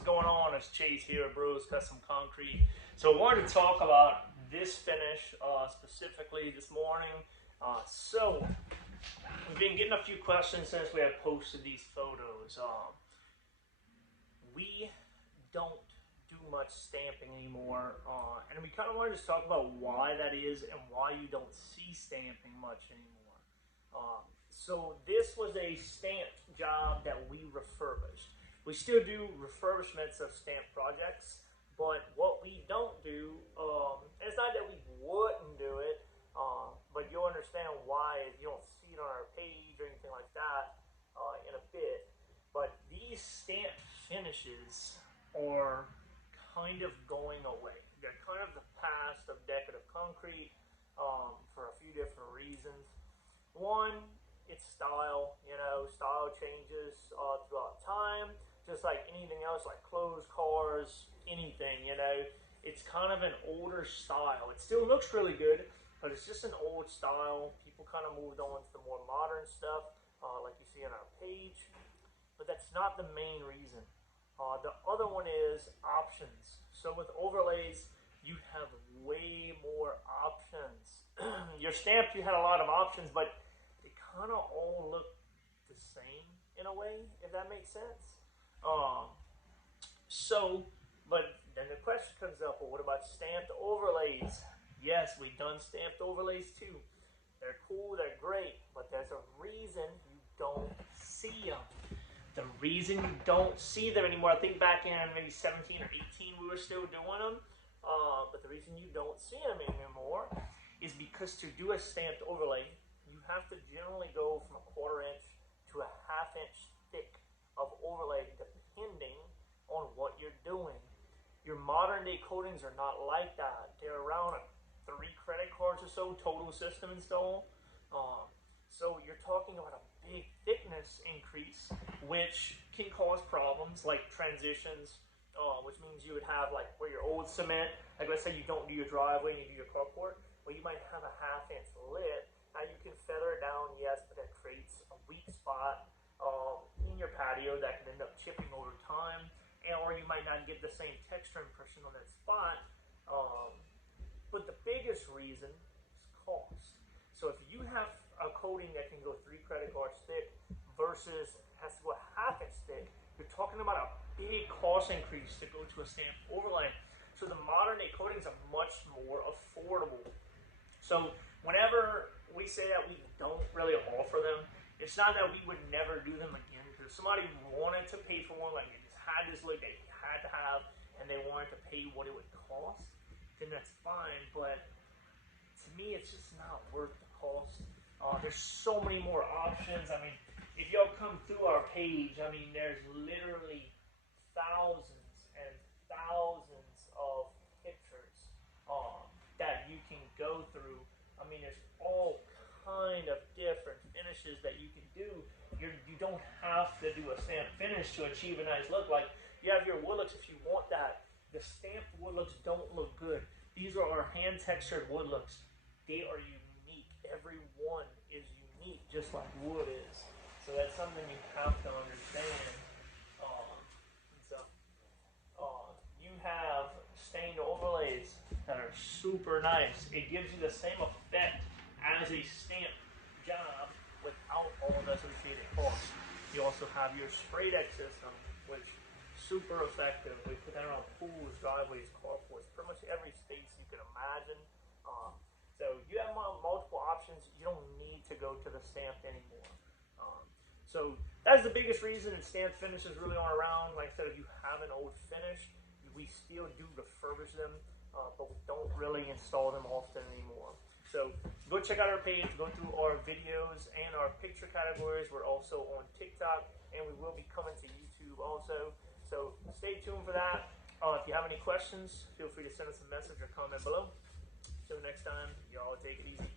what's going on? It's Chase here at Bros Custom Concrete. So I wanted to talk about this finish specifically this morning. So we've been getting a few questions since we have posted these photos. We don't do much stamping anymore, and we kind of wanted to talk about why that is and why you don't see stamping much anymore. So this was a stamped job that we refurbished. We still do refurbishments of stamped projects, but what we don't do, and it's not that we wouldn't do it, but you'll understand why if you don't see it on our page or anything like that in a bit. But these stamped finishes are kind of going away. They're kind of the past of decorative concrete for a few different reasons. One, it's style. Style changes throughout time, just like anything else, like clothes, cars, anything. It's kind of an older style. It still looks really good, but it's just an old style. People kind of moved on to the more modern stuff, like you see on our page, but that's not the main reason. The other one is options. So with overlays, you have way more options. Your stamp, you had a lot of options, but they kind of all look the same in a way, if that makes sense. But then the question comes up, well, what about stamped overlays? Yes, we've done stamped overlays too. They're cool, they're great, but there's a reason you don't see them. The reason you don't see them anymore, I think back in maybe 17 or 18 we were still doing them, but the reason you don't see them anymore is because to do a stamped overlay, you have to generally go from a 1/4 inch to a 1/2 inch thick of overlay depending on what you're doing. Your modern day coatings are not like that. They're around 3 credit cards or so total system install. So you're talking about a big thickness increase, which can cause problems like transitions, which means you would have like where your old cement, like let's say you don't do your driveway and you do your carport, well you might have a 1/2 inch lip. Now you can feather it down, yes, but that creates a weak spot in your patio that can end up chipping over time, or you might not get the same texture impression on that spot. But the biggest reason is cost. So if you have a coating that can go 3 credit cards thick versus has to go a 1/2 inch thick, you're talking about a big cost increase to go to a stamped overlay. So the modern day coatings are much more affordable. So whenever we say that we don't really offer them, it's not that we would never do them again. Because if somebody wanted to pay for one, like they just had this look they had to have, and they wanted to pay what it would cost, then that's fine. But to me, it's just not worth the cost. There's so many more options. I mean, if y'all come through our page, I mean, there's literally thousands and thousands of pictures that you can go through. I mean, there's all kind of different finishes that you can do. You don't have to do a stamped finish to achieve a nice look. Like, you have your wood looks if you want that. The stamped wood looks don't look good. These are our hand textured wood looks. They are unique. Every one is unique, just like wood is. So that's something you have to understand. You have stained overlays that are super nice. It gives you the same effect as a stamped job without all the associated costs. You also have your spray deck system, which is super effective. We put that on pools, driveways, carports, pretty much every space you can imagine. So you have multiple options. You don't need to go to the stamped anymore. So that's the biggest reason that stamped finishes really aren't around. Like I said, if you have an old finish, we still do refurbish them, but we don't really install them often anymore. So go check out our page, go through our videos and our picture categories. We're also on TikTok, and we will be coming to YouTube also. So stay tuned for that. If you have any questions, feel free to send us a message or comment below. Till next time, y'all take it easy.